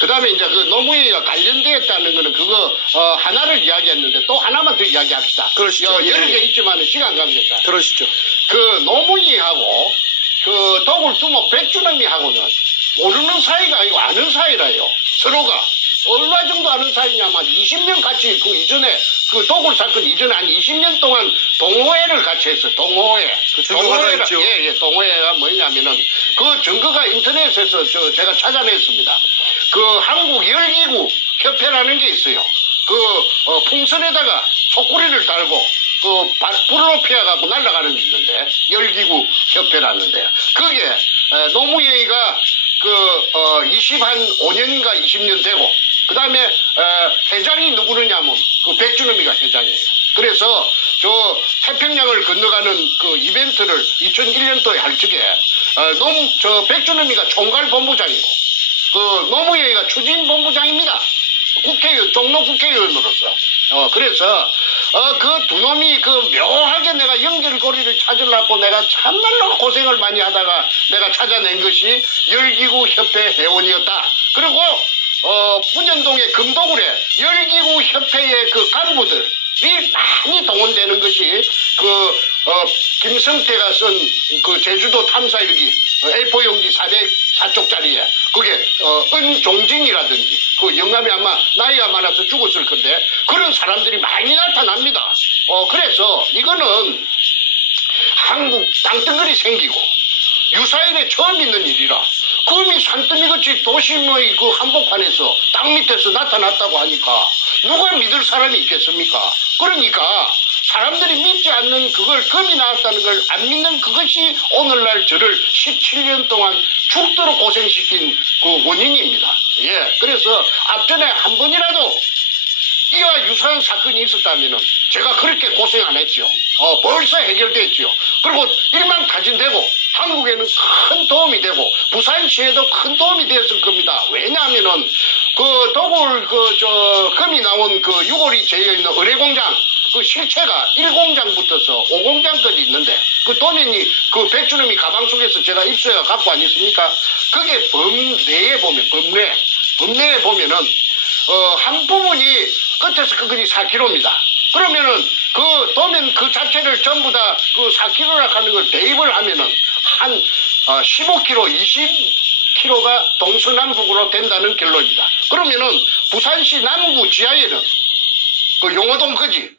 그 다음에 이제 그 노무현이가 관련되었다는 거는 그거, 하나를 이야기했는데 또 하나만 더 이야기합시다. 그러시죠. 여러 개 있지만 시간 관계상. 그러시죠. 그 노무현이하고 그 도굴두목 백주남이하고는 모르는 사이가 아니고 아는 사이라요. 서로가. 얼마 정도 아는 사이냐면 20년 같이 그 이전에 그 도굴 사건 이전에 한 20년 동안 동호회를 같이 했어요. 동호회. 그 증거가 있죠. 예, 동호회가 뭐냐면은 그 증거가 인터넷에서 제가 찾아냈습니다. 그 한국 열기구 협회라는 게 있어요. 그 풍선에다가 속구리를 달고 그 불을 높여갖고 날아가는 게 있는데 열기구 협회라는데 그게 노무현이가 그 25년인가 20년 되고 그 다음에 회장이 누구느냐면 그 백준엄이가 회장이에요. 그래서 저 태평양을 건너가는 그 이벤트를 2001년도에 할 적에 저 백준엄이가 총괄본부장이고 그 노무현이가 추진본부장입니다. 국회의원, 종로 국회의원으로서. 그래서, 그 두 놈이 그 묘하게 내가 연결고리를 찾으려고 내가 참말로 고생을 많이 하다가 내가 찾아낸 것이 열기구 협회 회원이었다. 그리고, 문현동의 금도굴에 열기구 협회의 그 간부들이 많이 동원되는 것이 김성태가 쓴 그 제주도 탐사 일기 A4 용지 4쪽짜리에 그게 은종진이라든지 그 영감이 아마 나이가 많아서 죽었을 건데 그런 사람들이 많이 나타납니다. 그래서 이거는 한국 땅덩어리 생기고 유사일에 처음 있는 일이라 금이 산더미같이 도심의 그 한복판에서 땅 밑에서 나타났다고 하니까 누가 믿을 사람이 있겠습니까? 그러니까 사람들이 믿지 않는 그걸 금이 나왔다는 걸 안 믿는 그것이 오늘날 저를 17년 동안 죽도록 고생시킨 그 원인입니다. 예, 그래서 앞전에 한 번이라도 이와 유사한 사건이 있었다면은 제가 그렇게 고생 안 했죠. 벌써 해결됐죠. 그리고 일망타진되고 한국에는 큰 도움이 되고 부산시에도 큰 도움이 되었을 겁니다. 왜냐하면은 그 도굴 금이 나온 그 유골이 재여있는 의뢰공장 그 실체가 1공장부터서 5공장까지 있는데 그 도면이 그 백준엄이 가방 속에서 제가 입수해가 갖고 안 있습니까? 그게 범내에 보면 범내에 보면은 한 부분이 끝에서 끝까지 4km입니다. 그러면은 그 도면 그 자체를 전부 다 그 4km라 하는 걸 대입을 하면은 한 15km, 20km가 동서남북으로 된다는 결론이다. 그러면은 부산시 남구 지하에는 그 용호동까지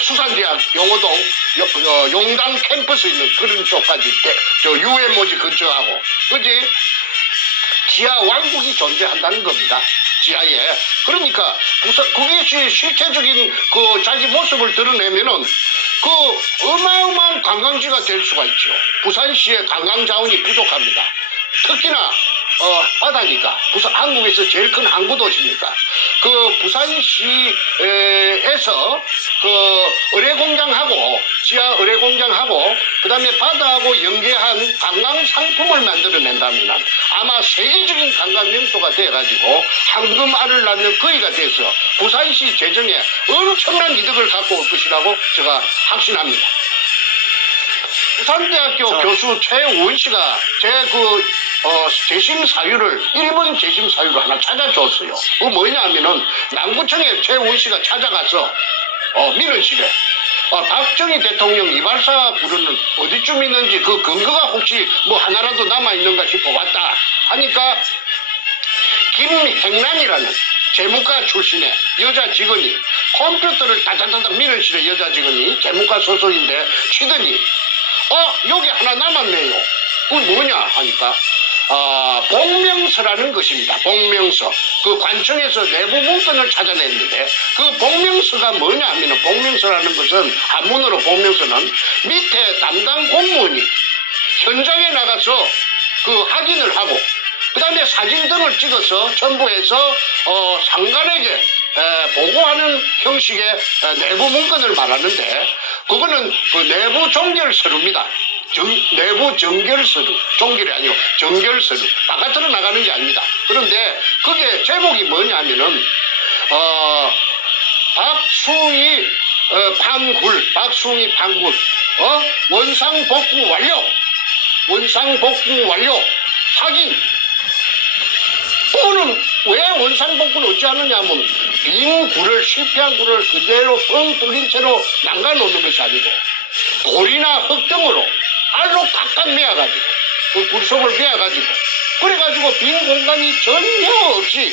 수산대학 용호동 용당 캠퍼스 있는 그런 쪽까지 저 UMO지 근처하고 그지 지하 왕국이 존재한다는 겁니다. 지하에. 그러니까 그게 실체적인 그 자기 모습을 드러내면은 그 어마어마한 관광지가 될 수가 있죠. 부산시의 관광 자원이 부족합니다. 특히나 바다니까 한국에서 제일 큰 항구 도시니까 그 부산시에서 그 의뢰공장하고 지하 의뢰공장하고 그다음에 바다하고 연계한 관광 상품을 만들어낸다면 아마 세계적인 관광 명소가 돼가지고 황금알을 낳는 거위가 돼서 부산시 재정에 엄청난 이득을 갖고 올 것이라고 제가 확신합니다. 부산대학교 교수 최우원 씨가 재심 사유를, 일본 재심 사유를 하나 찾아줬어요. 그거 뭐냐 하면은, 남구청에 최우원 씨가 찾아가서, 민원실에, 박정희 대통령 이발사 부르는 어디쯤 있는지 그 근거가 혹시 뭐 하나라도 남아있는가 싶어 왔다 하니까, 김행란이라는 재무과 출신의 여자 직원이 컴퓨터를 따다다닥 민원실의 여자 직원이 재무과 소속인데 치더니, 여기 하나 남았네요. 그건 뭐냐 하니까, 복명서라는 것입니다. 복명서. 그 관청에서 내부 문건을 찾아냈는데, 그 복명서가 뭐냐 하면, 복명서라는 것은, 한문으로 복명서는 밑에 담당 공무원이 현장에 나가서 그 확인을 하고, 그 다음에 사진 등을 찍어서 첨부해서, 상관에게 보고하는 형식의 내부 문건을 말하는데, 그거는 그 내부 종결서류입니다. 내부 정결서류, 종결이 아니고 정결서류, 바깥으로 나가는 게 아닙니다. 그런데 그게 제목이 뭐냐면은 박숭이 판굴, 원상복구 완료, 확인. 또는 왜 원상복구를 어찌 하느냐 하면 빈 굴을, 실패한 굴을 그대로 뻥 뚫린 채로 남겨놓는 것이 아니고 돌이나 흙 등으로 알로 꽉꽉 메어가지고 그 굴속을 메어가지고 그래가지고 빈 공간이 전혀 없이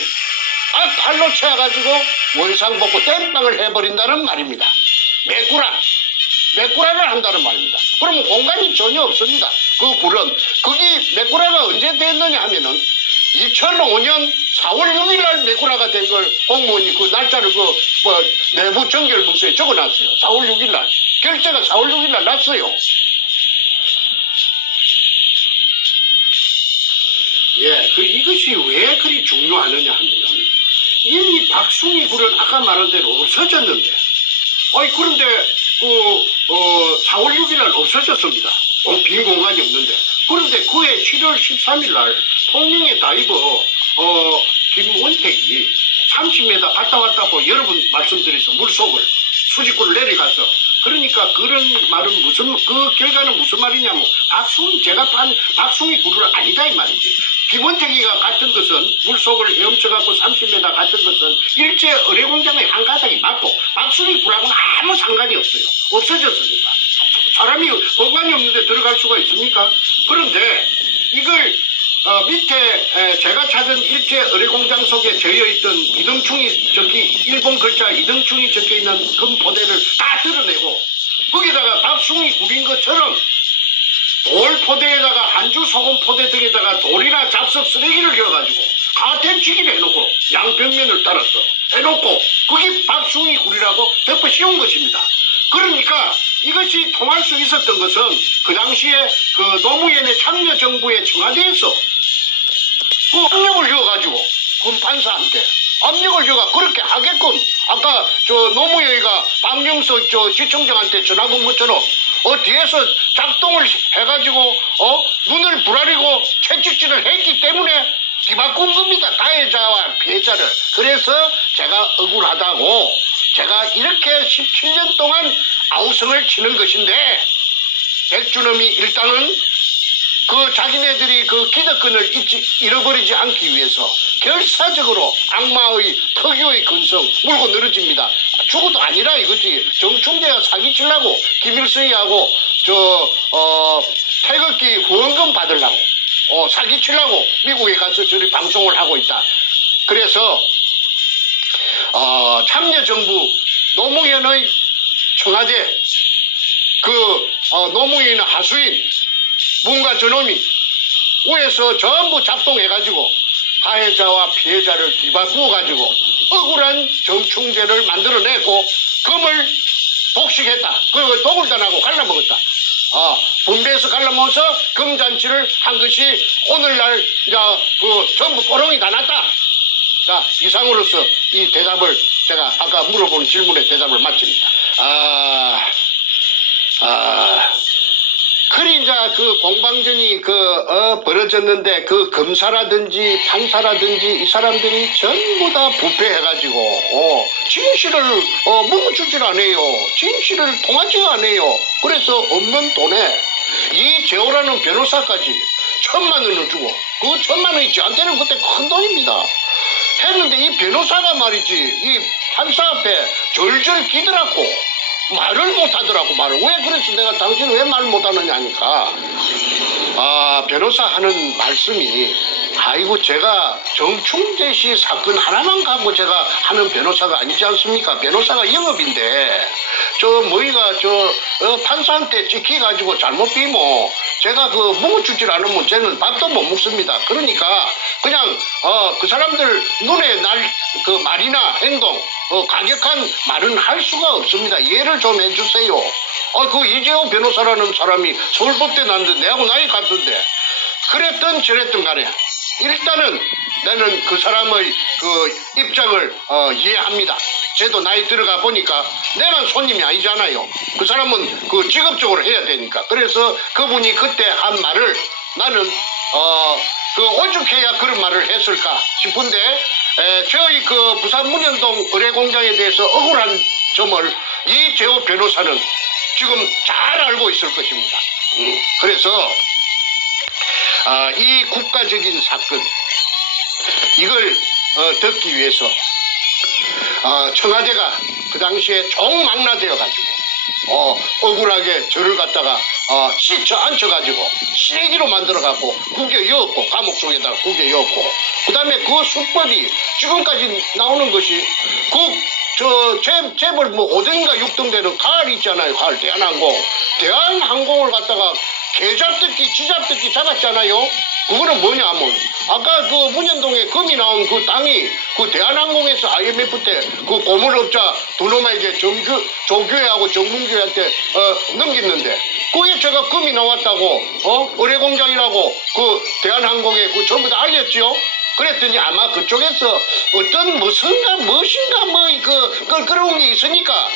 발로 채워가지고 원상복구 땜빵을 해버린다는 말입니다. 메꾸라를 한다는 말입니다. 그러면 공간이 전혀 없습니다. 그 굴은 거기 메꾸라가 언제 됐느냐 하면은 2005년 4월 6일 날 메꾸라가 된 걸 공무원이 그 날짜를 내부 정결 문서에 적어놨어요. 4월 6일 날 결제가 4월 6일 날 났어요. 예, 이것이 왜 그리 중요하느냐 하면 이미 박숭이 굴은 아까 말한 대로 없어졌는데, 그런데 4월 6일 날 없어졌습니다. 빈 공간이 없는데. 그런데 그해 7월 13일 날 통영의 다이버 김원택이 30m 갔다 왔다고 여러 번 말씀드려서 물속을 수직구를 내려가서, 그러니까 그런 말은 그 결과는 무슨 말이냐면 제가 판 박숭이 굴은 아니다 이 말이지. 김원택이가 갔던 것은 물속을 헤엄쳐갖고 30m 갔던 것은 일제 의뢰공장의 한 가닥이 맞고 박숭이 굴하고는 아무 상관이 없어요. 없어졌으니까. 사람이 공간이 없는데 들어갈 수가 있습니까? 그런데 이걸 밑에 제가 찾은 일제 의뢰공장 속에 저여있던 이등충이 일본 글자 이등충이 적혀있는 금포대를 다 드러내고 거기다가 박숭이 굴인 것처럼 돌 포대에다가 한주 소금 포대 등에다가 돌이나 잡석 쓰레기를 넣어가지고 가텐치기를 해놓고 양벽면을 따라서 해놓고 그게 박숭이 굴이라고 덮어 씌운 것입니다. 그러니까 이것이 통할 수 있었던 것은 그 당시에 그 노무현의 참여정부의 청와대에서 그 압력을 넣어가지고 군판사한테 압력을 줘가 그렇게 하게끔 아까 노무현이가 박영석 지청장한테 전화 건 것처럼 뒤에서 작동을 해가지고 눈을 부라리고 채찍질을 했기 때문에 뒤바꾼 겁니다. 가해자와 피해자를. 그래서 제가 억울하다고 제가 이렇게 17년 동안 아우성을 치는 것인데 백준엄이 일단은 그 자기네들이 그 기득권을 잃어버리지 않기 위해서 결사적으로 악마의 특유의 근성 물고 늘어집니다. 죽어도 아니라 이거지. 정충재가 사기치려고 김일성이하고 태극기 후원금 받으려고 사기치려고 미국에 가서 저리 방송을 하고 있다. 그래서 참여정부 노무현의 청와대 노무현의 하수인 문과 저놈이 위에서 전부 작동해가지고 가해자와 피해자를 뒤바꾸어가지고 억울한 정충제를 만들어내고 금을 독식했다. 그리고 독을 단하고 갈라먹었다. 분배해서 갈라먹어서 금잔치를 한 것이 오늘날 전부 뽀롱이 다 났다. 자, 이상으로서 이 대답을 제가 아까 물어본 질문의 대답을 마칩니다. 그리 이제 그 공방전이 벌어졌는데 그 검사라든지 판사라든지 이 사람들이 전부 다 부패해가지고 진실을 뭉치질 않아요. 진실을 통하지 않아요. 그래서 없는 돈에 이 재호라는 변호사까지 1,000만 원을 주고 그 1,000만 원이 저한테는 그때 큰 돈입니다. 했는데 이 변호사가 말이지 이 판사 앞에 절절 기더라고 말을 못하더라고. 왜 그래서 내가 당신은 왜 말 못하느냐 하니까 변호사 하는 말씀이 아이고 제가 정충재 씨 사건 하나만 갖고 제가 하는 변호사가 아니지 않습니까? 변호사가 영업인데 판사한테 찍혀가지고 잘못 비면 제가 뭉어주질 않으면 쟤는 밥도 못 먹습니다. 그러니까 그냥 그 사람들 눈에 날 그 말이나 행동 가격한 말은 할 수가 없습니다. 이해를 좀 해주세요. 그 이재호 변호사라는 사람이 서울법대 나왔는데 내하고 나이 같은데 그랬든 저랬든 간에 일단은 나는 그 사람의 그 입장을 이해합니다. 쟤도 나이 들어가 보니까 내만 손님이 아니잖아요. 그 사람은 그 직업적으로 해야 되니까. 그래서 그분이 그때 한 말을 나는 오죽해야 그런 말을 했을까 싶은데 저희 그 부산 문현동 의뢰공장에 대해서 억울한 점을 이재호 변호사는 지금 잘 알고 있을 것입니다. 그래서 이 국가적인 사건 이걸 듣기 위해서 청와대가 그 당시에 종망라되어 가지고 억울하게 저를 갖다가 씻어 앉혀가지고 쓰레기로 만들어갖고 구겨였고 감옥 속에다가 구겨였고 그 다음에 그 수법이 지금까지 나오는 것이 재벌 뭐 5등인가 6등 되는 가을 있잖아요. 가을 대한항공을 갖다가 개잡듣기 지잡듣기 잡았잖아요. 그거는 뭐냐 하면 아까 그 문현동에 금이 나온 그 땅이 그 대한항공에서 IMF 때 그 고물업자 두 놈에게 조교회하고 정문교회한테 넘겼는데 그게 제가 금이 나왔다고 의뢰공장이라고 그 대한항공에 그 전부 다 알렸지요. 그랬더니 아마 그쪽에서 어떤 무엇인가 뭐 그 껄끄러운 게 있으니까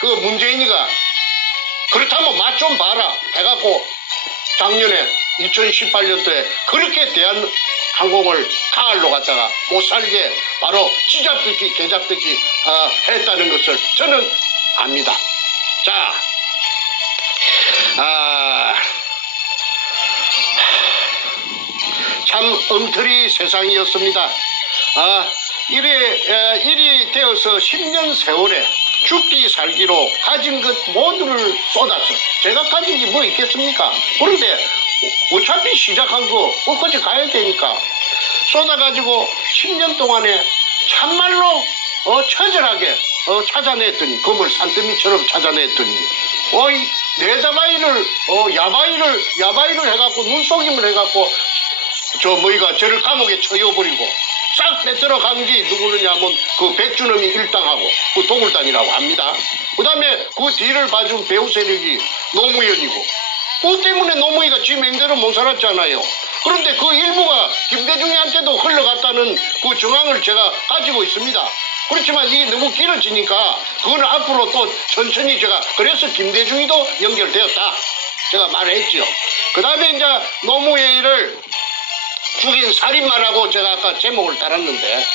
그 문재인이가 그렇다면 맛 좀 봐라 해갖고 작년에 2018년도에 그렇게 대한항공을 가을로 갖다가 못살게 바로 쥐잡듯이 개잡듯이 했다는 것을 저는 압니다. 자, 참 엉터리 세상이었습니다. 일이 되어서 10년 세월에 죽기 살기로 가진 것 모두를 쏟아서 제가 가진 게 뭐 있겠습니까? 그런데 어차피 시작한 거 끝까지 가야 되니까 쏟아가지고 10년 동안에 참말로 처절하게 찾아냈더니 금을 산더미처럼 찾아냈더니 내다바이를 야바이를 해갖고 눈속임을 해갖고 저를 감옥에 쳐여버리고 싹 뺏들어 간 게 누구느냐면 그 백준엄이 일당하고 그 동울단이라고 합니다. 그 다음에 그 뒤를 봐준 배우 세력이 노무현이고 그 때문에 노무현이가 지 맹대로 못 살았잖아요. 그런데 그 일부가 김대중이한테도 흘러갔다는 그 정황을 제가 가지고 있습니다. 그렇지만 이게 너무 길어지니까 그거는 앞으로 또 천천히 제가 그래서 김대중이도 연결되었다 제가 말했지요. 그 다음에 이제 노무현이를 죽인 살인마라고 제가 아까 제목을 달았는데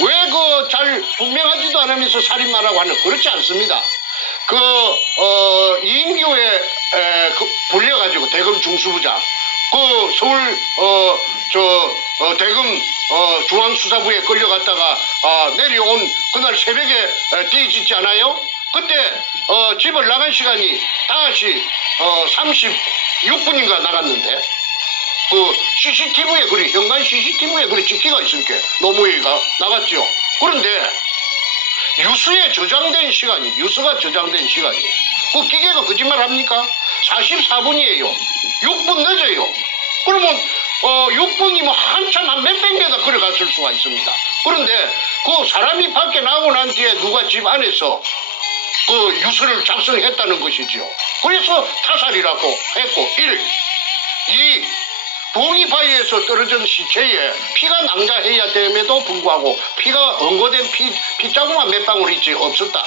왜 그 잘 분명하지도 않으면서 살인마라고 하는 그렇지 않습니다. 이인규에 불려가지고 대검 중수부장 그 서울 대검 중앙수사부에 끌려갔다가 내려온 그날 새벽에 뒤집지 않아요? 그때 집을 나간 시간이 다시 36분인가 나갔는데 그 CCTV에 그리 현관 CCTV에 그리 찍기가 있으니까 노무현이가 나갔죠. 그런데 유수가 저장된 시간이 그 기계가 거짓말합니까? 44분이에요. 6분 늦어요. 그러면 6분이면 한참 한 몇백 메다 걸어갔을 수가 있습니다. 그런데 그 사람이 밖에 나오고 난 뒤에 누가 집 안에서 그 유서를 작성했다는 것이죠. 그래서 타살이라고 했고 1. 2. 봉이바위에서 떨어진 시체에 피가 낭자해야 됨에도 불구하고 피가 응고된 피자국만 몇 방울 있지 없었다.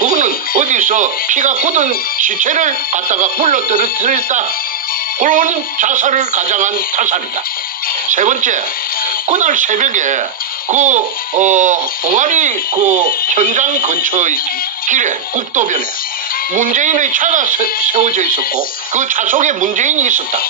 그거는 어디서 피가 굳은 시체를 갖다가 굴러 떨어뜨렸다. 그런 자살을 가장한 타살이다. 세 번째, 그날 새벽에 봉아리 현장 근처의 길에 국도변에 문재인의 차가 세워져 있었고 그 차 속에 문재인이 있었다.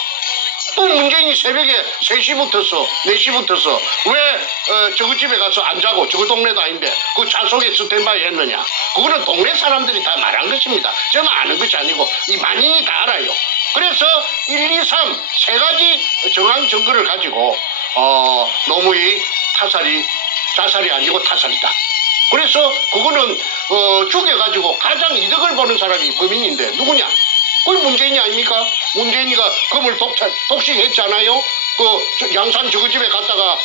또 문재인이 새벽에 3시부터서 4시부터서 왜 저거 집에 가서 안 자고 저거 동네도 아닌데 그 차 속에 스탠바이 했느냐. 그거는 동네 사람들이 다 말한 것입니다. 저만 아는 것이 아니고 이 만인이 다 알아요. 그래서 1, 2, 3 세 가지 정황 증거를 가지고 노무현의 자살이 아니고 타살이다. 그래서 그거는 죽여가지고 가장 이득을 보는 사람이 범인인데 누구냐? 그건 문재인이 아닙니까? 문재인이가 금을 독식했잖아요. 그 양산 저거집에 갔다가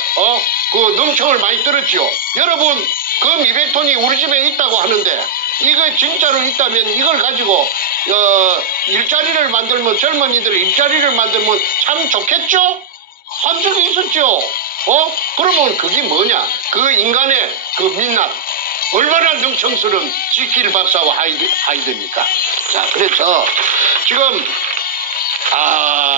그 능청을 많이 들었죠. 여러분 금 200톤이 우리 집에 있다고 하는데 이거 진짜로 있다면 이걸 가지고 일자리를 만들면 젊은이들의 일자리를 만들면 참 좋겠죠? 한 적이 있었죠. 그러면 그게 뭐냐? 그 인간의 그 민낯 얼마나 능청스러운 지킬 박사와 하이드입니까? 자, 그래서 지금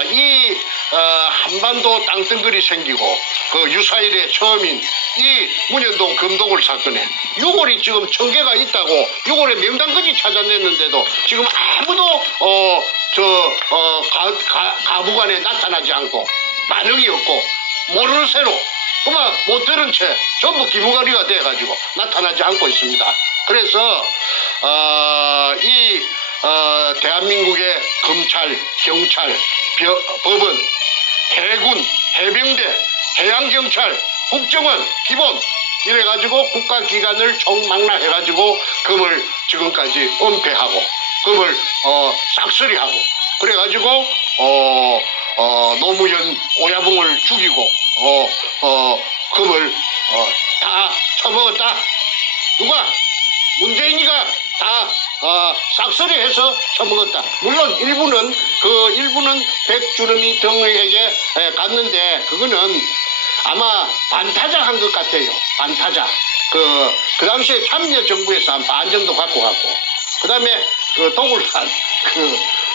이 한반도 땅덩어리 생기고 그 유사일의 처음인 이 문현동 금도굴 사건에 6월이 지금 1000개가 있다고 6월에 명단까지 찾아냈는데도 지금 아무도 가부간에 나타나지 않고 반응이 없고 모르는 새로 그만 못 들은 채 전부 기부가리가 돼가지고 나타나지 않고 있습니다. 그래서 대한민국의 검찰, 경찰, 법원, 해군, 해병대, 해양경찰, 국정원, 기본 이래가지고 국가기관을 총망라해가지고 금을 지금까지 은폐하고 금을 싹쓸이하고 그래가지고 노무현 오야붕을 죽이고 금을 다 처먹었다. 누가? 문재인이가 다 싹쓸이해서 처먹었다. 물론 일부는 백주름이 등에게 갔는데 그거는 아마 반타작 한 것 같아요. 반타작. 그 당시에 참여정부에서 한 반 정도 갖고 갔고 그 다음에 그 도굴산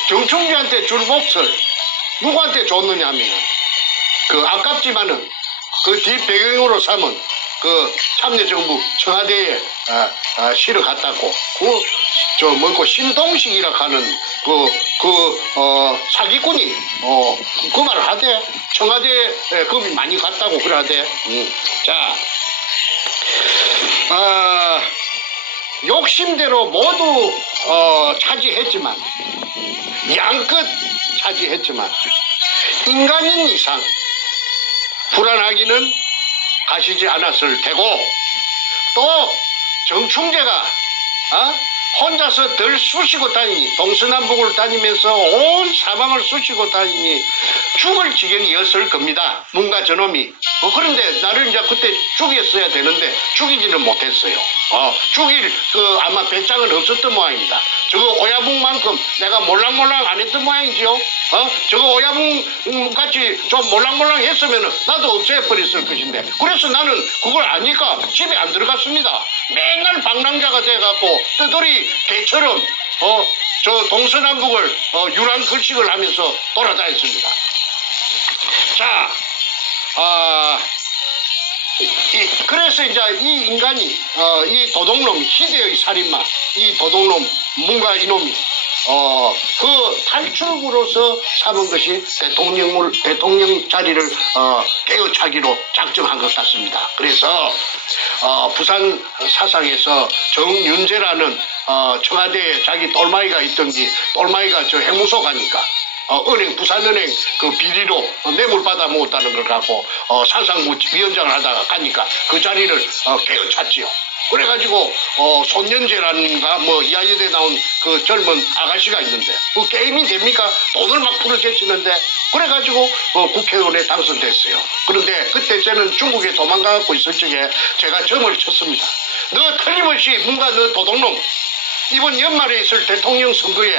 정충주한테 줄 몫을 누구한테 줬느냐 하면은 아깝지만은 그 뒷배경으로 삼은 참여정부 청와대에 실어 갔다고 신동식이라 하는 사기꾼이 그 말을 하대. 청와대에 금이 많이 갔다고 그러대. 자, 욕심대로 모두 차지했지만 양끝 차지했지만 인간인 이상 불안하기는 가시지 않았을 테고 또 정충재가 혼자서 덜 쑤시고 다니니 동서남북을 다니면서 온 사방을 쑤시고 다니니 죽을 지경이었을 겁니다. 뭔가 저놈이. 그런데 나를 이제 그때 죽였어야 되는데 죽이지는 못했어요. 죽일 아마 배짱은 없었던 모양입니다. 저거 오야붕만큼 내가 몰랑몰랑 안 했던 모양이지요. 저거 오야붕 같이 좀 몰랑몰랑 했으면 나도 없애버렸을 것인데 그래서 나는 그걸 아니까 집에 안 들어갔습니다. 맨날 방랑자가 돼갖고 떠돌이 개처럼 저 동서남북을 유랑글식을 하면서 돌아다녔습니다. 자, 그래서 이제 이 인간이 이 도둑놈 희대의 살인마 이 도둑놈 뭔가 이놈이 그 탈출구로서 삼은 것이 대통령 자리를 깨어차기로 작정한 것 같습니다. 그래서 부산 사상에서 정윤재라는 청와대에 자기 똘마이가 있던지 똘마이가 저 행무소 가니까 부산은행 그 비리로 뇌물 받아 먹었다는 걸 갖고 산상부 위원장을 하다가 가니까 그 자리를 깨어찼지요. 그래가지고 손연재라는가 이하여대 나온 그 젊은 아가씨가 있는데 그 게임이 됩니까? 돈을 막 풀어제치는데 그래가지고 국회의원에 당선됐어요. 그런데 그때 저는 중국에 도망가고 있을 적에 제가 점을 쳤습니다. 너 틀림없이 뭔가 너 도둑놈 이번 연말에 있을 대통령 선거에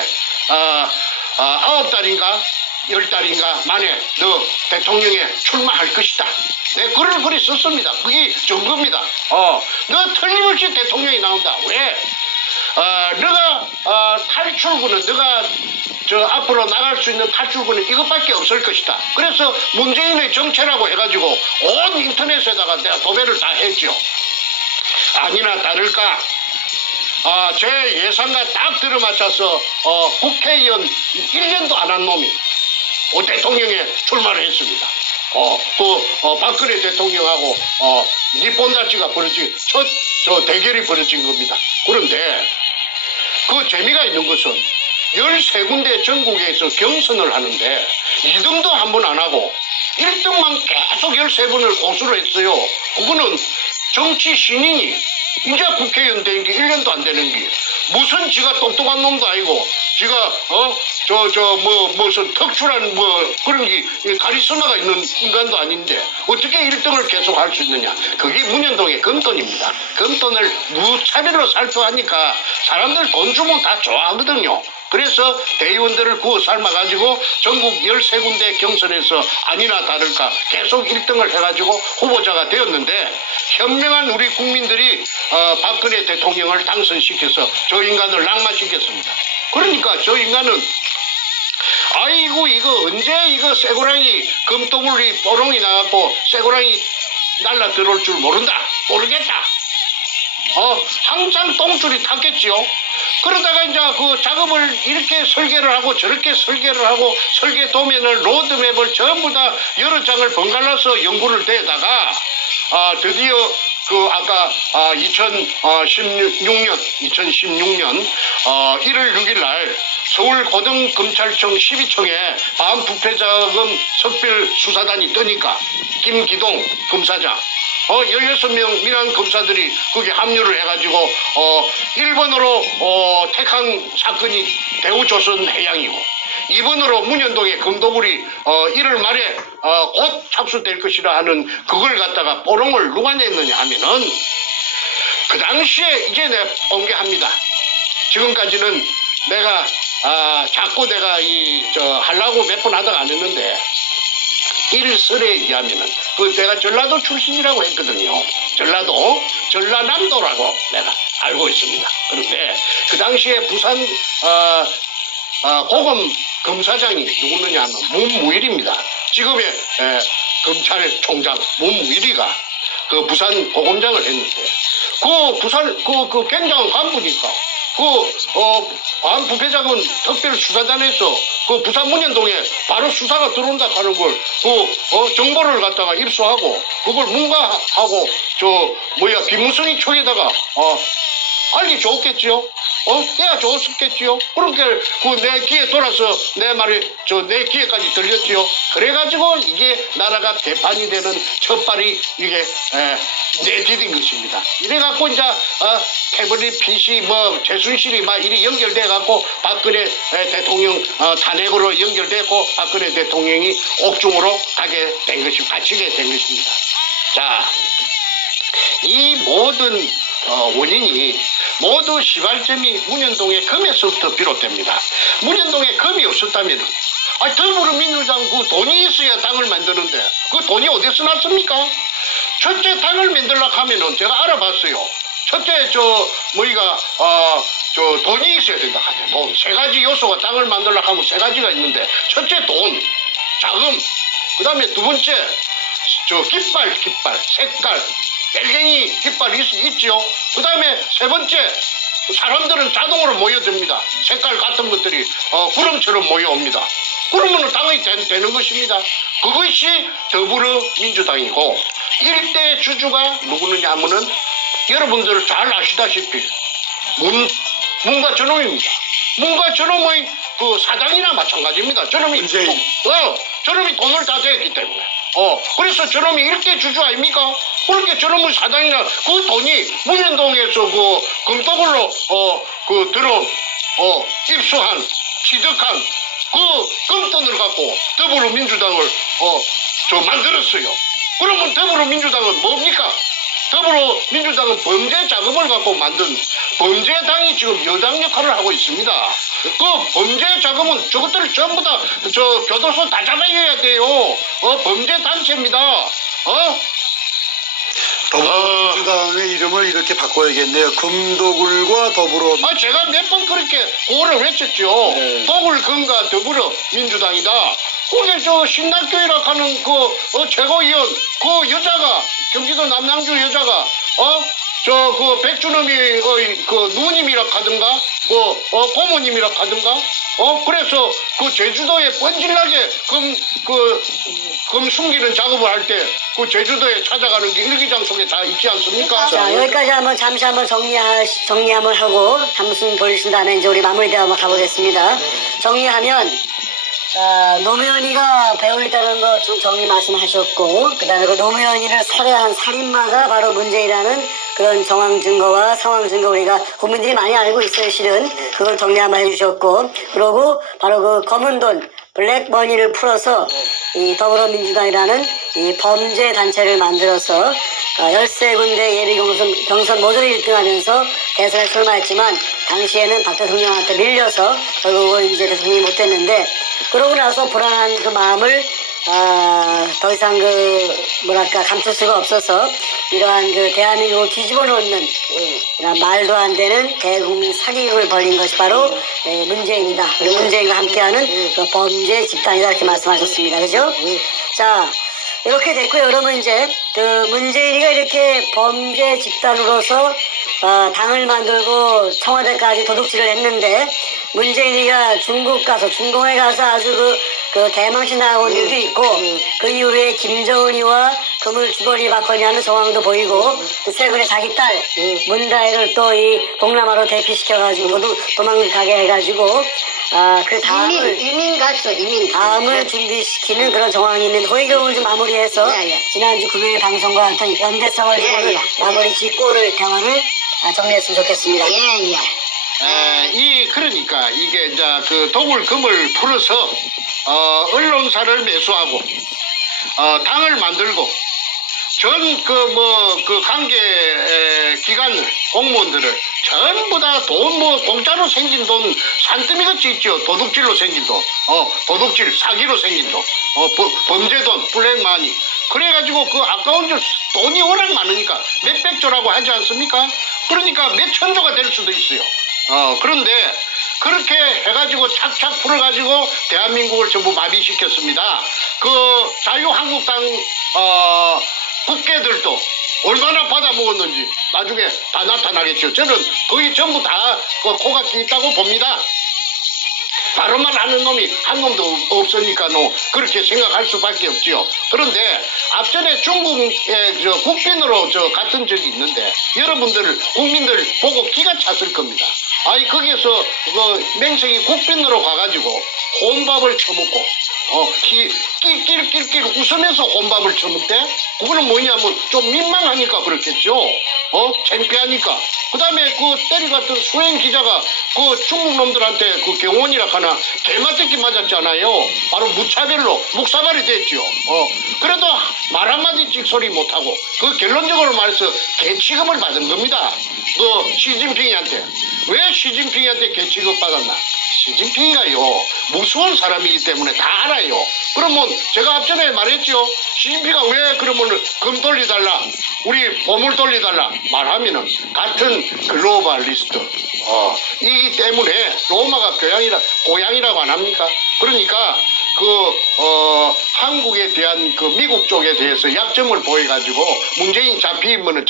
9달인가 10달인가 만에 너 대통령에 출마할 것이다. 내 글을 그리 썼습니다. 그게 증거입니다. 너 틀림없이 대통령이 나온다. 왜? 너가 탈출구는 너가 앞으로 나갈 수 있는 탈출구는 이것밖에 없을 것이다. 그래서 문재인의 정체라고 해가지고 온 인터넷에다가 내가 도배를 다 했죠. 아니나 다를까 제 예상과 딱 들어맞춰서 국회의원 1년도 안 한 놈이 대통령에 출마를 했습니다. 박근혜 대통령하고 니폰자치가 벌어진 첫 대결이 벌어진 겁니다. 그런데 그 재미가 있는 것은 13군데 전국에서 경선을 하는데 2등도 한 번 안 하고 1등만 계속 13번을 고수를 했어요. 그거는 정치 신인이 이제 국회의원 된 게 1년도 안 되는 게 무슨 지가 똑똑한 놈도 아니고 지가 무슨 특출한 그런 게 카리스마가 있는 인간도 아닌데 어떻게 1등을 계속 할 수 있느냐. 그게 문현동의 금돈입니다. 금돈을 무차별로 살펴하니까 사람들 돈 주면 다 좋아하거든요. 그래서 대의원들을 구워 삶아가지고 전국 13군데 경선에서 아니나 다를까 계속 1등을 해가지고 후보자가 되었는데 현명한 우리 국민들이 박근혜 대통령을 당선시켜서 저 인간을 낙마시켰습니다. 그러니까 저 인간은 아이고 이거 언제 이거 쇠고랑이 금덩어리 뽀롱이 나갖고 쇠고랑이 날라 들어올 줄 모르겠다. 항상 똥줄이 탔겠지요. 그러다가 이제 그 작업을 이렇게 설계를 하고 저렇게 설계를 하고 설계 도면을 로드맵을 전부 다 여러 장을 번갈아서 연구를 대다가 드디어 그 아까 2016년 1월 6일 날 서울고등검찰청 12청에 반부패자금 석별수사단이 뜨니까 김기동 검사장 16명 민한 검사들이 거기에 합류를 해가지고 1번으로 택한 사건이 대우조선해양이고 2번으로 문현동의 금도굴이 1월 말에 곧 착수될 것이라 하는 그걸 갖다가 뽀롱을 누가 냈느냐 하면은 그 당시에 이제 내가 공개합니다. 지금까지는 내가 자꾸 내가 하려고 몇 번 하다가 안 했는데 일설에 의하면은 내가 전라도 출신이라고 했거든요. 전라남도라고 내가 알고 있습니다. 그런데 그 당시에 부산 고검 검사장이 누구느냐 하면 문무일입니다. 지금의 검찰총장 문무일이가 그 부산 고검장을 했는데 그 부산 그 굉장한 간부니까 반부패자금 특별수사단에서 그 부산 문현동에 바로 수사가 들어온다 하는 걸 정보를 갖다가 입수하고 그걸 문과하고 김무성이 촉에다가 알기 좋겠지요. 내가 좋았겠지요. 그렇게 내 귀에 돌아서 내 말이 내 귀에까지 들렸지요. 그래가지고 이게 나라가 개판이 되는 첫발이 이게 내디딘 것입니다. 이래갖고 이제 태블릿 PC 최순실이 막 이리 연결돼갖고 박근혜 대통령 탄핵으로 연결되고 박근혜 대통령이 옥중으로 갇히게 된 것입니다. 자, 이 모든 원인이 모두 시발점이 문현동의 금에서부터 비롯됩니다. 문현동에 금이 없었다면 더불어민주당 그 돈이 있어야 당을 만드는데 그 돈이 어디서 났습니까? 첫째 당을 만들려고 하면은 제가 알아봤어요. 첫째 돈이 있어야 된다 하죠. 돈. 세 가지 요소가 당을 만들려고 하면 세 가지가 있는데 첫째 돈, 자금, 그 다음에 두 번째 깃발, 색깔, 벨갱이 깃발이 있지요. 그 다음에 세 번째 사람들은 자동으로 모여듭니다. 색깔 같은 것들이 구름처럼 모여옵니다. 그러면 당이 되는 것입니다. 그것이 더불어민주당이고 일대 주주가 누구느냐 하면은 여러분들 잘 아시다시피 문과 저놈입니다. 문과 저놈의 그 사장이나 마찬가지입니다. 저놈이 돈을 다 대했기 때문에. 그래서 저놈이 일대 주주 아닙니까? 그렇게 저놈의 사장이나 그 돈이 문현동에서 그 금도굴로 입수한 취득한 그 금돈을 갖고 더불어민주당을 만들었어요. 그러면 더불어민주당은 뭡니까? 더불어민주당은 범죄 자금을 갖고 만든 범죄당이 지금 여당 역할을 하고 있습니다. 그 범죄 자금은 저것들을 전부 다 교도소 다 잡아야 돼요. 범죄 단체입니다. 더불어민주당의 이름을 이렇게 바꿔야겠네요. 금도굴과 더불어. 제가 몇 번 그렇게 구호를 외쳤죠. 네. 도굴금과 더불어민주당이다. 그게 신당교회라 하는 최고위원 그 여자가 경기도 남양주 여자가 백주놈이 누님이라 하든가 고모님이라 하든가 그래서 그 제주도에 번질나게 금 숨기는 작업을 할 때 그 제주도에 찾아가는 게 일기장 속에 다 있지 않습니까? 자, 여기까지 잠시 한번 정리 한번 하고 한숨 돌리신 다음에 이제 우리 마무리대화 한번 가보겠습니다. 정리하면 노무현이가 배우있다는 거 좀 정리 말씀하셨고, 그 다음에 그 노무현이를 살해한 살인마가 바로 문재인이라는 그런 정황 증거와 상황 증거 우리가 국민들이 많이 알고 있어요, 실은. 그걸 정리 한번 해주셨고, 그러고 바로 그 검은 돈, 블랙머니를 풀어서 이 더불어민주당이라는 이 범죄 단체를 만들어서 13군데 예비 경선 모조리 1등하면서 대선에 출마했지만 당시에는 박 대통령한테 밀려서 결국은 이제 대통령이 못 됐는데, 그러고 나서 불안한 그 마음을 더 이상 감출 수가 없어서 이러한 대한민국을 뒤집어 놓는 말도 안 되는 대국민 사기극을 벌인 것이 바로 문재인이다. 그리고 문재인과 함께하는 그 범죄 집단이다 이렇게 말씀하셨습니다. 그죠? 자, 이렇게 됐고요. 그러면 이제 문재인이가 이렇게 범죄 집단으로서 당을 만들고 청와대까지 도둑질을 했는데, 문재인이가 중공에 가서 아주 그 대망신 나온 일도 있고, 그 이후에 김정은이와 금을 주거리 받거니 하는 정황도 보이고 또 최근에 자기 딸 문다혜를 또 이 동남아로 대피시켜가지고 도망가게 해가지고 그 다음을 준비시키는 그런 정황이 있는 호의경을 좀 마무리해서 지난주 금요일 방송과 같은 연대성을 마무리 짓고를 대화를 정리했으면 좋겠습니다. 그러니까 이게 이제 그 독을 금을 풀어서 언론사를 매수하고 당을 만들고 전 그 관계 기관 공무원들을 전부 다 돈 공짜로 생긴 돈 산더미같이 있죠. 도둑질로 생긴 돈, 도둑질 사기로 생긴 돈, 범죄 돈, 블랙마니. 그래가지고 그 아까운 돈이 워낙 많으니까 몇백조라고 하지 않습니까? 그러니까 몇천조가 될 수도 있어요. 그런데 그렇게 해가지고 착착 풀어가지고 대한민국을 전부 마비시켰습니다. 그 자유한국당 국회들도 얼마나 받아먹었는지 나중에 다 나타나겠죠. 저는 거의 전부 다 코가 있다고 봅니다. 바로만 하는 놈이 한 놈도 없으니까 그렇게 생각할 수밖에 없지요. 그런데 앞전에 중국의 국빈으로 갔던 적이 있는데 여러분들 국민들 보고 기가 찼을 겁니다. 거기에서 맹생이 국빈으로 가가지고 혼밥을 처먹고 낄낄낄낄 웃으면서 혼밥을 처먹대? 그거는 뭐냐면 좀 민망하니까 그렇겠죠. 창피하니까. 그 다음에 그 때려갔던 수행 기자가 그 중국 놈들한테 그 경원이라 하나 개맞듣기 맞았잖아요. 바로 무차별로 묵사발이 됐죠. 그래도 말 한마디 찍소리 못하고 그 결론적으로 말해서 개취급을 받은 겁니다. 그 시진핑이한테. 왜 시진핑이한테 개취급 받았나? 시진핑이가요 무서운 사람이기 때문에 다 알아요. 그러면 제가 앞전에 말했죠. 시진핑이가 왜 그러면 금 돌리달라 우리 보물 돌리달라 말하면은 같은 글로벌리스트 이기 때문에 로마가 고향이라고 안 합니까? 그러니까 한국에 대한 그 미국 쪽에 대해서 약점을 보여가지고 문재인 잡히면은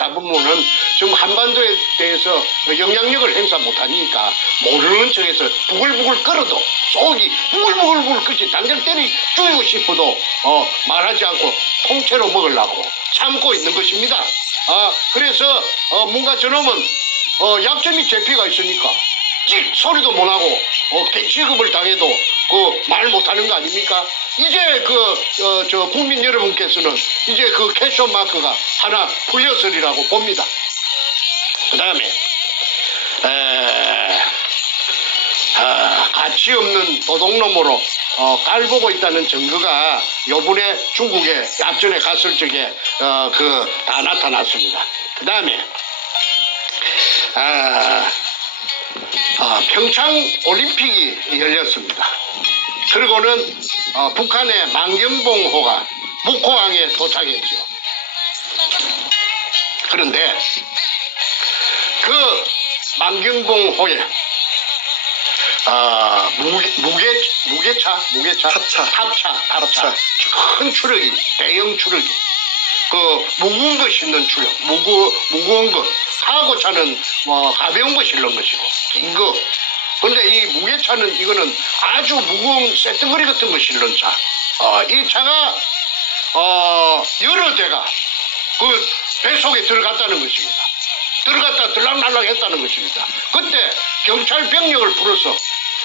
지금 한반도에 대해서 영향력을 행사 못하니까 모르는 척해서 부글부글 끓어도 속이 부글부글 끓지 당장 죽이고 싶어도 말하지 않고 통째로 먹으려고 참고 있는 것입니다. 그래서 뭔가 저놈은 약점이 제피가 있으니까 찍 소리도 못하고 개취급을 당해도 말 못하는 거 아닙니까? 이제 국민 여러분께서는 이제 그 캐셔 마크가 하나 풀렸으리라고 봅니다. 그 다음에 가치 없는 도둑놈으로 깔보고 있다는 증거가 요번에 중국에 앞전에 갔을 적에 다 나타났습니다. 그 다음에 평창 올림픽이 열렸습니다. 그리고는 북한의 만경봉호가 묵호항에 도착했죠. 그런데 그 만경봉호에 합차 큰 추력이 대형 추력이 무거운 거 실는 추력 무거운 거 하고차는 가벼운 거 실는 것이고 긴 거. 근데 이 무게차는 이거는 아주 무거운 쇳덩어리 같은 거 실는 차. 이 차가 여러 대가 그 배 속에 들어갔다는 것입니다. 들어갔다 들락날락 했다는 것입니다. 그때 경찰 병력을 불어서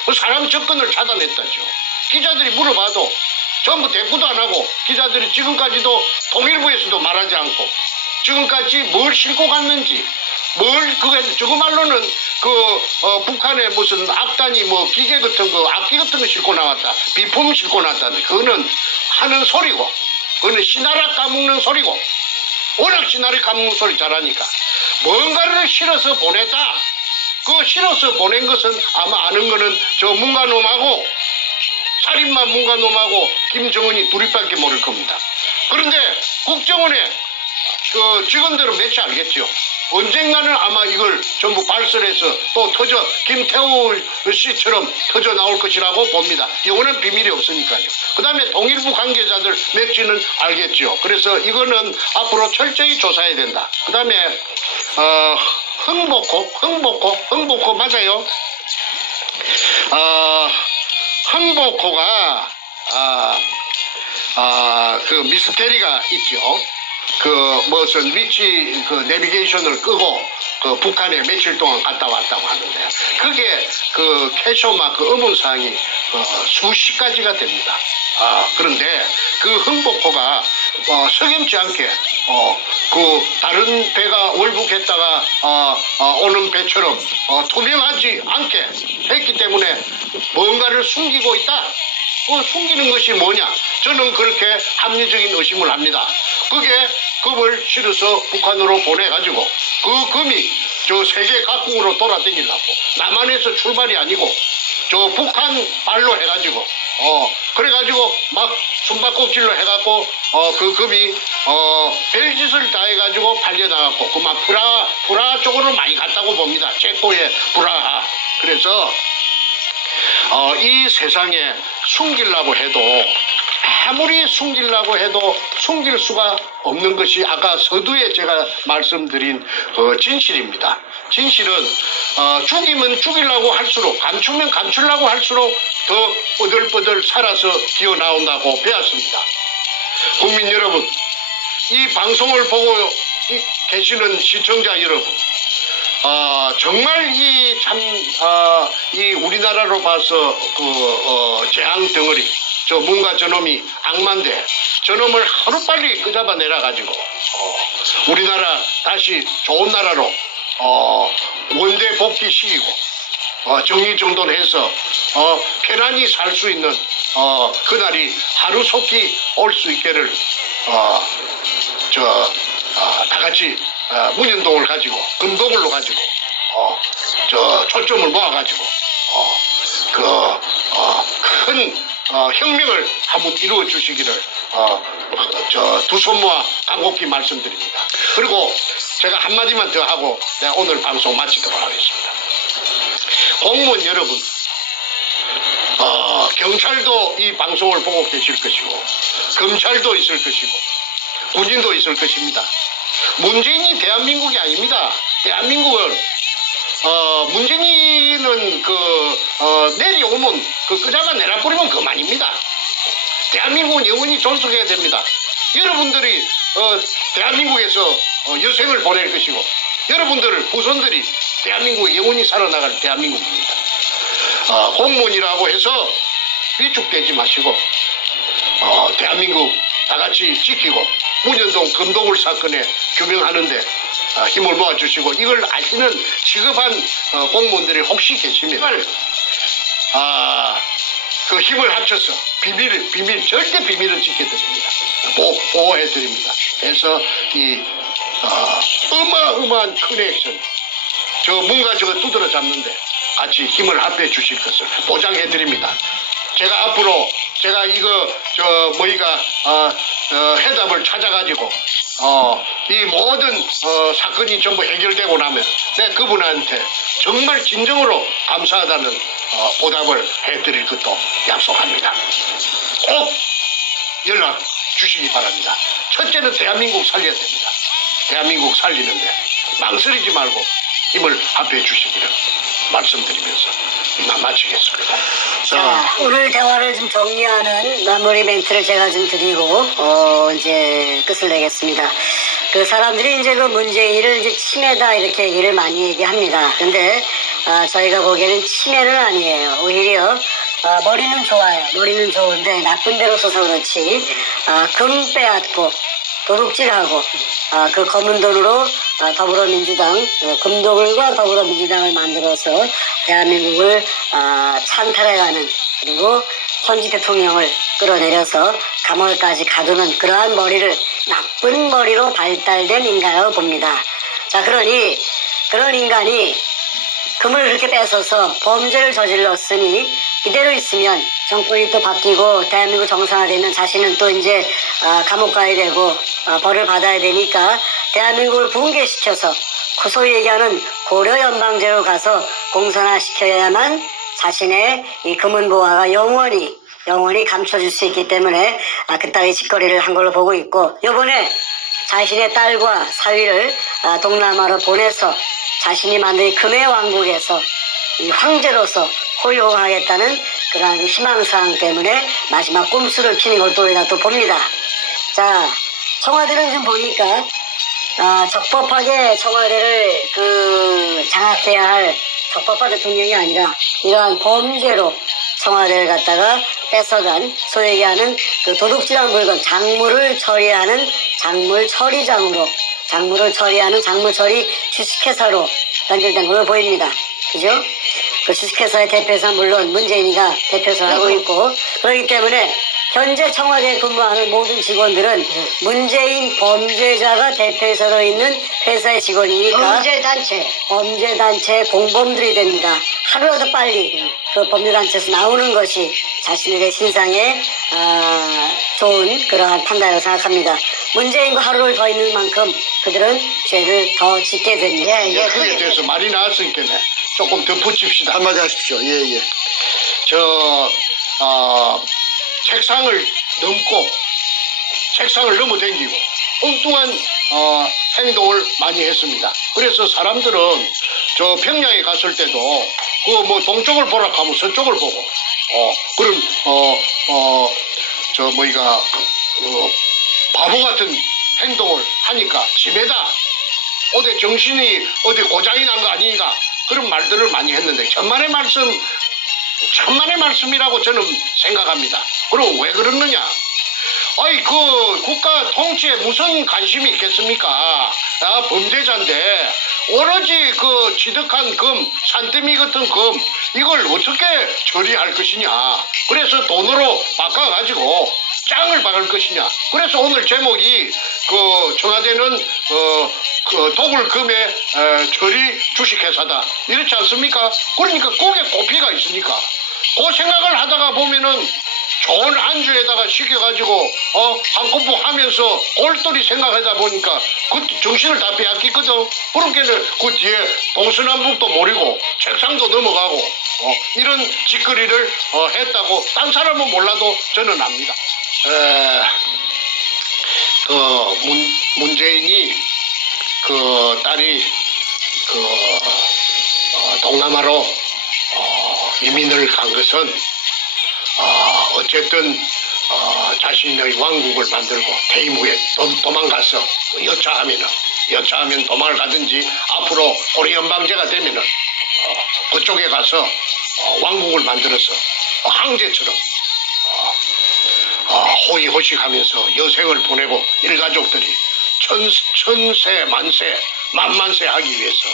그 사람 접근을 차단했다죠. 기자들이 물어봐도 전부 대꾸도 안 하고 기자들이 지금까지도 통일부에서도 말하지 않고 지금까지 뭘 싣고 갔는지 저거 말로는 북한의 무슨 악단이 기계 같은 거 악기 같은 거 싣고 나왔다 비품 싣고 나왔다는데 그거는 하는 소리고 그거는 시나라 까먹는 소리고 워낙 시나라 까먹는 소리 잘하니까 뭔가를 실어서 보냈다. 그 실어서 보낸 것은 아마 아는 거는 저 문가놈하고 살인마 문가놈하고 김정은이 둘이밖에 모를 겁니다. 그런데 국정원에 직원들은 몇이 알겠죠. 언젠가는 아마 이걸 전부 발설해서 또 김태우 씨처럼 터져 나올 것이라고 봅니다. 이거는 비밀이 없으니까요. 그 다음에 통일부 관계자들 몇지는 알겠죠. 그래서 이거는 앞으로 철저히 조사해야 된다. 그 다음에 흥복호 맞아요. 흥복호가 그 미스테리가 있죠. 그 무슨 위치 그 내비게이션을 끄고 그 북한에 며칠 동안 갔다 왔다고 하는데 그게 그 캐셔마크 의문사항이 수십 가지가 됩니다. 그런데 그 흥복호가 석연치 않게 그 다른 배가 월북했다가 오는 배처럼 투명하지 않게 했기 때문에 뭔가를 숨기고 있다. 숨기는 것이 뭐냐? 저는 그렇게 합리적인 의심을 합니다. 그게 금을 실어서 북한으로 보내가지고 그 금이 저 세계 각국으로 돌아다니려고 남한에서 출발이 아니고 저 북한 발로 해가지고 그래가지고 막 숨바꼭질로 해갖고 그 금이 별짓을 다 해가지고 팔려나갔고 그만 프라하 쪽으로 많이 갔다고 봅니다. 체코의 프라하. 그래서 이 세상에 숨기려고 해도 아무리 숨기려고 해도 숨길 수가 없는 것이 아까 서두에 제가 말씀드린 그 진실입니다. 진실은 죽이면 죽이려고 할수록 감추면 감추려고 할수록 더 뻗들뻗들 살아서 기어나온다고 배웠습니다. 국민 여러분, 이 방송을 보고 계시는 시청자 여러분, 정말 이 우리나라로 봐서 재앙 덩어리, 저 문과 저놈이 악마인데 저놈을 하루빨리 끄잡아 내려가지고 우리나라 다시 좋은 나라로 원대 복귀시키고 정리정돈해서 편안히 살 수 있는 그날이 하루속히 올 수 있기를 다 같이 문현동을 가지고 금동을로 가지고 초점을 모아가지고 큰 혁명을 한번 이루어 주시기를 두 손 모아 간곡히 말씀드립니다. 그리고 제가 한마디만 더 하고 내가 오늘 방송 마치도록 하겠습니다. 공무원 여러분, 경찰도 이 방송을 보고 계실 것이고 검찰도 있을 것이고 군인도 있을 것입니다. 문재인이 대한민국이 아닙니다. 대한민국은 문재인은 내려오면 끄잡아 내려버리면 그만입니다. 대한민국은 영원히 존속해야 됩니다. 여러분들이 대한민국에서 여생을 보낼 것이고 여러분들 후손들이 대한민국에 영원히 살아나갈 대한민국입니다. 공무원이라고 해서 위축되지 마시고 대한민국 다 같이 지키고 문현동 금도굴 사건에 규명하는데 힘을 모아주시고 이걸 아시는 시급한 공무원들이 혹시 계시면 그 힘을 합쳐서 비밀 절대 비밀을 지켜드립니다. 보호해드립니다. 그래서 이 어마어마한 큰 액션 저 뭔가 저거 두드러 잡는데 같이 힘을 합해 주실 것을 보장해드립니다. 제가 앞으로 제가 이거 해답을 찾아가지고 이 모든 사건이 전부 해결되고 나면 내가 그분한테 정말 진정으로 감사하다는 보답을 해드릴 것도 약속합니다. 꼭 연락 주시기 바랍니다. 첫째는 대한민국 살려야 됩니다. 대한민국 살리는데 망설이지 말고 힘을 합해 주시기를 말씀드리면서 이만 마치겠습니다. 자, 오늘 대화를 좀 정리하는 마무리 멘트를 제가 좀 드리고 이제 끝을 내겠습니다. 그 사람들이 이제 그 문재인을 이제 치매다 이렇게 얘기를 많이 얘기합니다. 근데 저희가 보기에는 치매는 아니에요. 오히려 머리는 좋아요. 머리는 좋은데 나쁜 데로 써서 그렇지 금 빼앗고 도둑질하고 그 검은 돈으로 더불어민주당 금도굴과 더불어민주당을 만들어서 대한민국을 찬탈해가는 그리고 현지 대통령을 끌어내려서 감옥까지 가두는 그러한 머리를 나쁜 머리로 발달된 인간이라고 봅니다. 자, 그러니 그런 인간이 금을 그렇게 뺏어서 범죄를 저질렀으니 이대로 있으면 정권이 또 바뀌고 대한민국 정상화되면 자신은 또 이제 감옥 가야 되고 벌을 받아야 되니까 대한민국을 붕괴시켜서 소위 얘기하는 고려연방제로 가서 공산화시켜야만 자신의 이 금은보화가 영원히 감춰질 수 있기 때문에 그따위 짓거리를 한 걸로 보고 있고 이번에 자신의 딸과 사위를 동남아로 보내서 자신이 만든 금의 왕국에서 이 황제로서 호용하겠다는 그러한 희망사항 때문에 마지막 꼼수를 피는 걸 또 봅니다. 자, 청와대는 좀 보니까 적법하게 청와대를 장악해야 할 적법한 대통령이 아니라 이러한 범죄로 청와대를 갖다가 뺏어간 소위 얘기하는 그 도둑질한 물건 작물을 처리하는 작물 처리장으로 작물을 처리하는 작물 처리 주식회사로 연결된 걸로 보입니다. 그죠? 그 주식회사의 대표이사 물론 문재인이가 대표이사를 하고 있고 그렇기 때문에 현재 청와대에 근무하는 모든 직원들은 문재인 범죄자가 대표이사로 있는 회사의 직원이니까 범죄단체 공범들이 됩니다. 하루라도 빨리 그 범죄단체에서 나오는 것이 자신들의 신상에 좋은 그러한 판단이라고 생각합니다. 문재인과 하루를 더 있는 만큼 그들은 죄를 더 짓게 됩니다. 그에 대해서 말이 나왔으니까 조금 더 붙입시다. 한마디 하십시오. 예. 책상을 넘어댕기고 엉뚱한 행동을 많이 했습니다. 그래서 사람들은 저 평양에 갔을 때도 그 뭐 동쪽을 보라 하면 서쪽을 보고 그런 바보 같은 행동을 하니까 집에다 어디 정신이 어디 고장이 난 거 아닌가 그런 말들을 많이 했는데 천만의 말씀이라고 저는 생각합니다. 그럼 왜 그러느냐? 아이 그 국가 통치에 무슨 관심이 있겠습니까? 범죄자인데 오로지 그 취득한 금, 산더미 같은 금 이걸 어떻게 처리할 것이냐? 그래서 돈으로 바꿔가지고 짱을 박을 것이냐? 그래서 오늘 제목이 그 청와대는 그 도굴금의 처리 주식회사다 이렇지 않습니까? 그러니까 거기에 고피가 있으니까 그 생각을 하다가 보면은 좋은 안주에다가 시켜가지고 한꺼번에 하면서 골똘히 생각하다 보니까 그 정신을 다 빼앗기거든. 그렇게는 그 뒤에 동서남북도 모르고 책상도 넘어가고 이런 짓거리를 했다고 딴 사람은 몰라도 저는 압니다. 문재인이 그 딸이 동남아로 이민을 간 것은 어쨌든 자신의 왕국을 만들고 퇴임 후에 도망가서 여차하면 도망을 가든지 앞으로 고려연방제가 되면은 그쪽에 가서 왕국을 만들어서 황제처럼 호의호식하면서 여생을 보내고 일가족들이 천세 만세 만만세 하기 위해서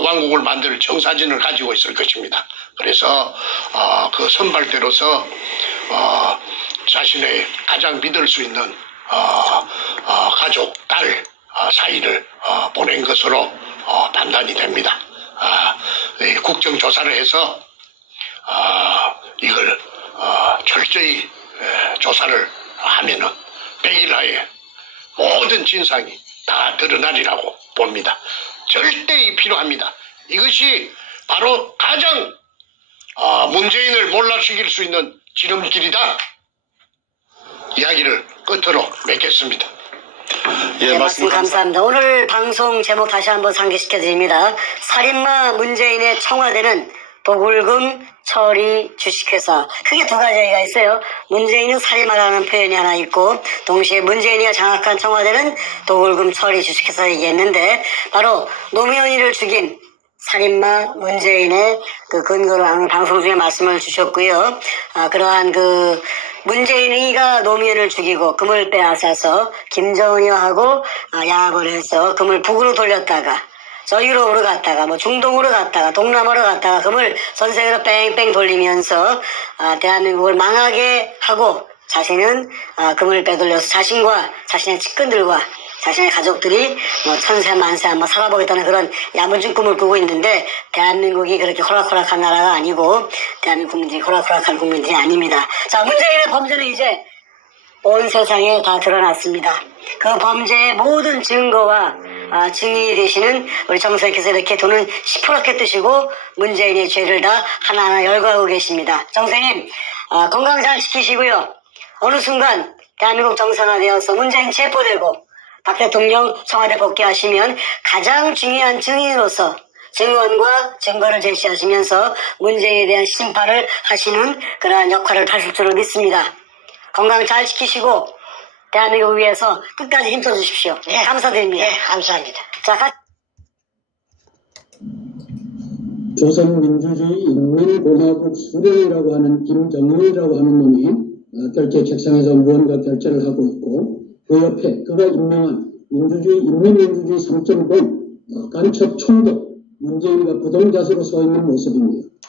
왕국을 만들 청사진을 가지고 있을 것입니다. 그래서 그 선발대로서 자신의 가장 믿을 수 있는 가족, 딸 사이를 보낸 것으로 판단이 됩니다. 국정조사를 해서 이걸 철저히 조사를 하면은 100일 하에 모든 진상이 다 드러나리라고 봅니다. 절대 필요합니다. 이것이 바로 가장 문재인을 몰락시킬 수 있는 지름길이다. 이야기를 끝으로 맺겠습니다. 예, 말씀 감사합니다. 오늘 방송 제목 다시 한번 상기시켜드립니다. 살인마 문재인의 청와대는 도굴금 처리 주식회사. 크게 두 가지 얘기가 있어요. 문재인은 살인마라는 표현이 하나 있고 동시에 문재인이가 장악한 청와대는 도굴금 처리 주식회사 얘기했는데 바로 노무현이를 죽인 살인마 문재인의 그 근거로 오늘 방송 중에 말씀을 주셨고요. 그러한 그 문재인이가 노무현을 죽이고 금을 빼앗아서 김정은이하고 야합을 해서 금을 북으로 돌렸다가 저 유럽으로 갔다가 뭐 중동으로 갔다가 동남아로 갔다가 금을 전 세계로 뺑뺑 돌리면서 대한민국을 망하게 하고 자신은 금을 빼돌려서 자신과 자신의 측근들과 자신의 가족들이 뭐 천세 만세 한번 살아보겠다는 그런 야무진 꿈을 꾸고 있는데 대한민국이 그렇게 호락호락한 나라가 아니고 대한민국 국민들이 호락호락한 국민들이 아닙니다. 자, 문재인의 범죄는 이제 온 세상에 다 드러났습니다. 그 범죄의 모든 증거와 증인이 되시는 우리 정선생님께서 이렇게 돈을 시퍼렇게 뜨시고 문재인의 죄를 다 하나하나 열거하고 계십니다. 정선생님 건강 잘 지키시고요. 어느 순간 대한민국 정상화되어서 문재인 체포되고 박 대통령 청와대 복귀하시면 가장 중요한 증인으로서 증언과 증거를 제시하시면서 문재인에 대한 심판을 하시는 그러한 역할을 하실 줄로 믿습니다. 건강 잘 지키시고 대한민국을 위해서 끝까지 힘써 주십시오. 예. 감사드립니다. 예, 감사합니다. 자, 조선민주주의인민공화국 수령이라고 하는 김정일이라고 하는 놈이 결제 책상에서 무언가 결제를 하고 있고, 그 옆에 그가 임명한 인민민주주의 3.0 간첩 총독 문재인과 부동자세로 서 있는 모습입니다.